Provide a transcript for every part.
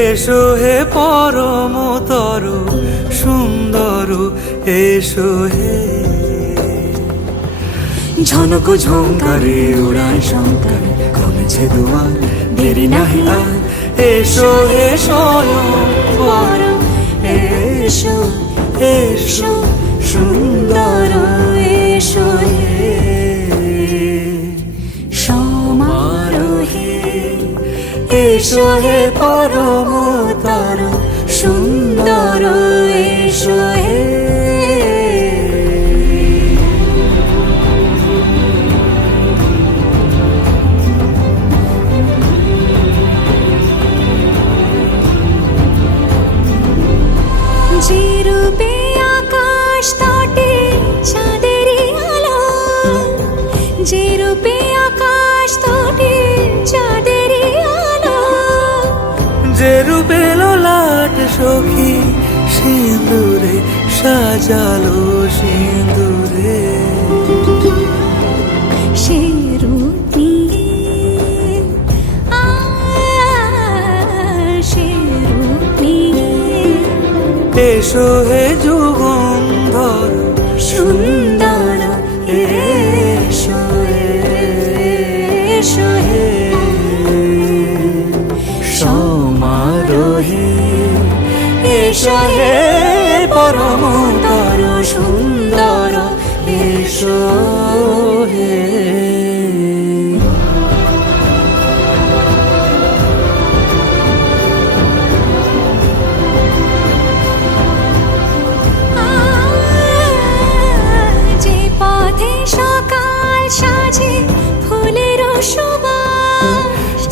এসো হে পরমতর সুন্দর এসো হে। ঝনক ঝঙ্কারে উড়ান শঙ্কর কমেছে দুয়ার দেরি নাহি আর। এসো হে স্বয়ং পরম এসো এসো সুন্দর এসো হে। সমারোহে এসো হে পরমতর সুন্দর এসো হে। যে রূপে আকাশ তটে চাঁদেরই আলো, যে রূপে আকাশ তটে চাঁদেরই আলো, যে রূপে ললাট সখী সিঁদুরে সাজালো সিঁদুরে। সে রূপ নিয়ে সে রূপ নিয়ে এসো হে যুগন্ধর সুন্দর এসো এসো হে। সমারোহে এসো হে পরমতর সুন্দর এসো হে।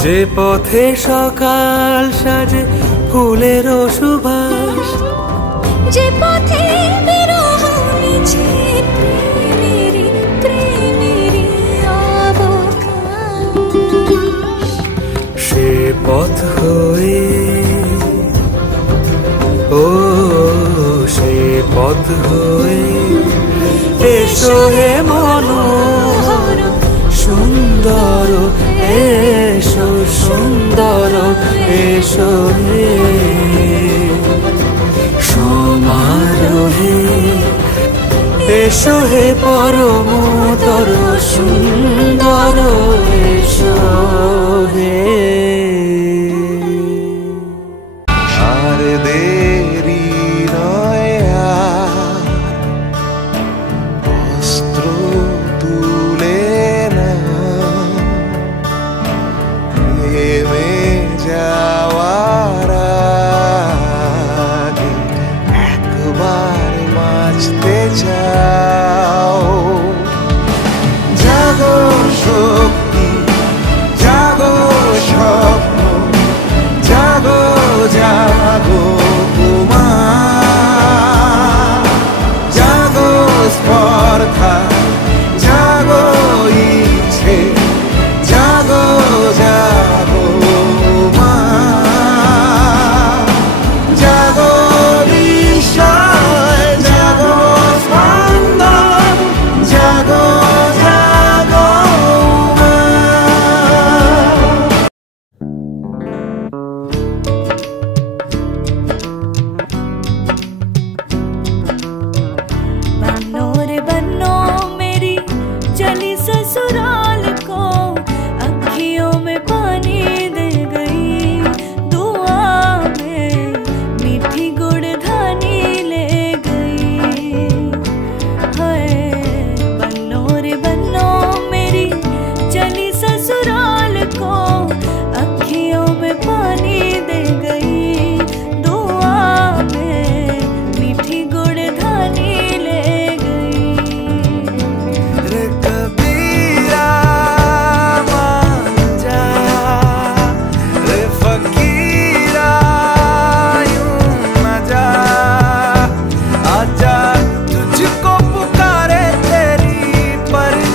যে পথে সকাল সাজে ফুলের সুবাস, যে পথে বিরহ মিছে প্রেমেরই প্রেমেরই অবকাশ, সে পথ হয়ে ও সে পথ হয়ে এসো হে মনোহর সুন্দর এসো সুন্দর এসো হে। সমারোহে এসো হে পরমতর সুন্দর এসো হে। আর দেরি নয় অস্ত্র তুলে না, নেমে যাওয়ার আগে একবার বাঁচতে চাও।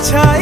ছায়া